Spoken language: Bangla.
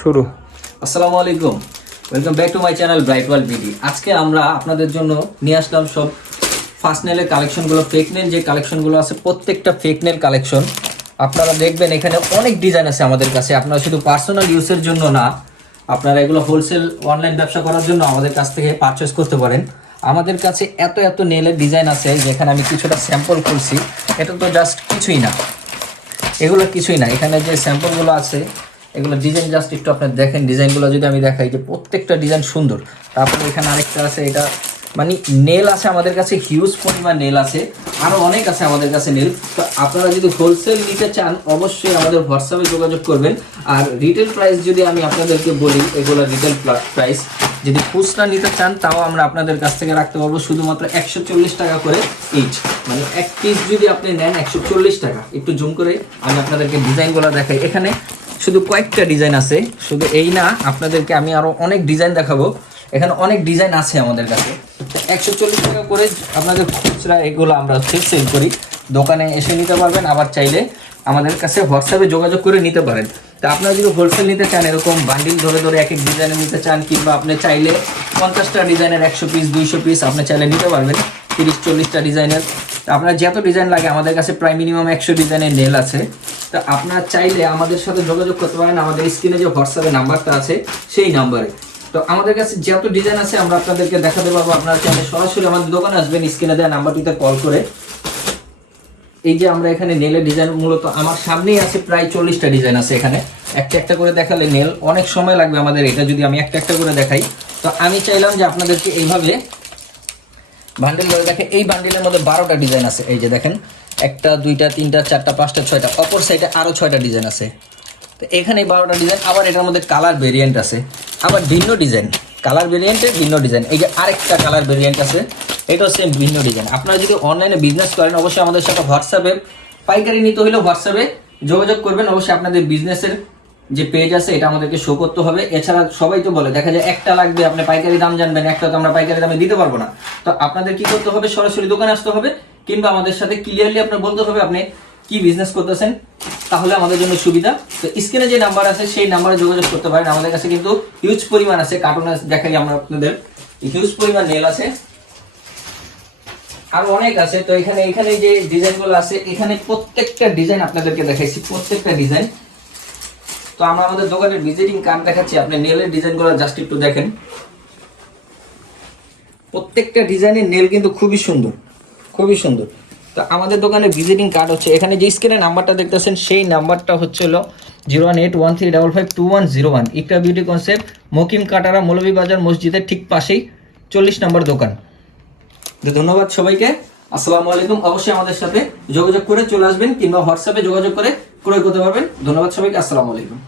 শুরু। আসসালামু আলাইকুম। Welcome back to my channel bright world BD আজকে আমরা আপনাদের জন্য নিয়ে আসলাম সব ফার্স্ট নেলের কালেকশনগুলো ফেক নেল যে কালেকশনগুলো আছে, প্রত্যেকটা ফেক নেল কালেকশন আপনারা দেখবেন এখানে অনেক ডিজাইন আছে আমাদের কাছে। আপনারা শুধু পার্সোনাল ইউজের জন্য না, আপনারা এগুলো হোলসেল অনলাইন ব্যবসা করার জন্য আমাদের কাছ থেকে পারচেস করতে পারেন। আমাদের কাছে এত এত নেলের ডিজাইন আছে, যেখানে আমি কিছুটা স্যাম্পল করছি এটা তো জাস্ট কিছুই না। এগুলো কিছুই না। এখানে যে স্যাম্পলগুলো আছে এগুলো ডিজাইন জাস্ট একটু আপনার দেখেন ডিজাইনগুলো যদি আমি দেখাই যে প্রত্যেকটা ডিজাইন সুন্দর। তারপরে এখানে আরেকটা আছে, এটা মানে নেল আছে আমাদের কাছে হিউজ পরিমাণ নেল আছে। আরও অনেক আছে আমাদের কাছে নেল তো আপনারা যদি হোলসেল নিতে চান, অবশ্যই আমাদের হোয়াটসঅ্যাপে যোগাযোগ করবেন। আর রিটেল প্রাইস যদি আমি আপনাদেরকে বলি, এগুলো রিটেল প্রাইস যদি খুচরা নিতে চান, তাও আমরা আপনাদের কাছ থেকে রাখতে পারব শুধুমাত্র একশো চল্লিশ টাকা করে ইচ মানে এক পিস যদি আপনি নেন, একশো চল্লিশ টাকা। একটু জুম করে আমি আপনাদেরকে ডিজাইনগুলো দেখাই। এখানে শুধু কয়েকটা ডিজাইন আছে, শুধু এই না, আপনাদেরকে আমি আরও অনেক ডিজাইন দেখাবো। এখানে অনেক ডিজাইন আছে আমাদের কাছে। একশো চল্লিশ টাকা করে আপনাদের খুচরা এগুলো আমরা হচ্ছে সেল করি। দোকানে এসে নিতে পারবেন, আবার চাইলে আমাদের কাছে হোয়াটসঅ্যাপে যোগাযোগ করে নিতে পারেন। তা আপনারা যদি হোলসেল নিতে চান, এরকম বান্ডিল ধরে ধরে এক এক ডিজাইনের নিতে চান, কিংবা আপনি চাইলে পঞ্চাশটা ডিজাইনের একশো পিস দুইশো পিস আপনি চাইলে নিতে পারবেন। তিরিশ চল্লিশটা ডিজাইনের তা আপনার যত ডিজাইন লাগে, আমাদের কাছে প্রায় মিনিমাম একশো ডিজাইনের নেল আছে। তা আপনার চাইলে আমাদের সাথে যোগাযোগ করতে পারেন। আমাদের স্ক্রিনে যে হোয়াটসঅ্যাপের নাম্বারটা আছে, সেই নাম্বারে তো আমাদের কাছে যত ডিজাইন আছে, আমরা আপনাদেরকে দেখাতে পারব। আপনারা চাইলে সরাসরি আমাদের দোকানে আসবেন স্ক্রিনে দেওয়া নাম্বারটিতে কল করে। এই যে আমরা এখানে নেলের ডিজাইন মূলত আমার সামনেই আছে প্রায় চল্লিশটা ডিজাইন আছে এখানে। একটা একটা করে দেখালে নেল অনেক সময় লাগবে আমাদের এটা যদি আমি একটা একটা করে দেখাই। তো আমি চাইলাম যে আপনাদেরকে এইভাবে বান্ডেল করে দেখে এই বান্ডেলের মধ্যে বারোটা ডিজাইন আছে। এই যে দেখেন, একটা, দুইটা, তিনটা, চারটা, পাঁচটা, ছয়টা, অপর সাইডে আরও ছয়টা ডিজাইন আছে। তো এখানে বারোটা ডিজাইন, আবার এটার মধ্যে কালার ভেরিয়েন্ট আছে। আবার ভিন্ন ডিজাইন, কালার ভেরিয়েন্টের ভিন্ন ডিজাইন। এই যে আরেকটা কালার ভেরিয়েন্ট আছে, এটাও সেম ভিন্ন ডিজাইন। আপনারা যদি অনলাইনে বিজনেস করেন, অবশ্যই আমাদের সাথে হোয়াটসঅ্যাপে পাইকারি নিতে হলেও হোয়াটসঅ্যাপে যোগাযোগ করবেন। অবশ্যই আপনাদের বিজনেসের যে পেজ আছে, এটা আমাদেরকে শো করতে হবে। এছাড়া সবাই তো বলে, দেখা যায় একটা লাগবে, আপনি পাইকারি দাম জানবেন, একটা তো আমরা পাইকারি দামে দিতে পারব না। তো আপনাদের কি করতে হবে? সরাসরি দোকানে আসতে হবে, কিংবা আমাদের সাথে ক্লিয়ারলি আপনার বলতে হবে আপনি কি বিজনেস করতেছেন, তাহলে আমাদের জন্য সুবিধা। তো স্ক্রিনে যে নাম্বার আছে, সেই নাম্বারে যোগাযোগ করতে পারেন। আমাদের কাছে কিন্তু হিউজ পরিমাণ আছে কার্টুন দেখাই আমরা আপনাদের। হিউজ পরিমাণ নেল আছে। আর অনেক আছে। তো এখানে এখানে যে ডিজাইনগুলো আছে, এখানে প্রত্যেকটা ডিজাইন আপনাদেরকে দেখাইছি, প্রত্যেকটা ডিজাইন তো আমরা আমাদের দোকানের ভিজিটিং কার্ড দেখাচ্ছি। আপনি নেলের ডিজাইনগুলো জাস্ট একটু দেখেন। প্রত্যেকটা ডিজাইনের নেল কিন্তু খুবই সুন্দর খুবই সুন্দর। তো আমাদের দোকানে ভিজিটিং কার্ড হচ্ছে, এখানে যে স্ক্রিনে নাম্বারটা দেখতেছেন, সেই নাম্বারটা হচ্ছে হলো zero one eight one three double five two one zero one Iqra beauty concept Mokim Katara Moulvibazar মসজিদের ঠিক পাশেই, চল্লিশ নম্বর দোকান। ধন্যবাদ সবাইকে, আসসালামু আলাইকুম। অবশ্যই আমাদের সাথে যোগাযোগ করে চলে আসবেন কিংবা হোয়াটসঅ্যাপে যোগাযোগ করে ক্রয় করতে পারবেন। ধন্যবাদ সবাইকে, আসসালামু আলাইকুম।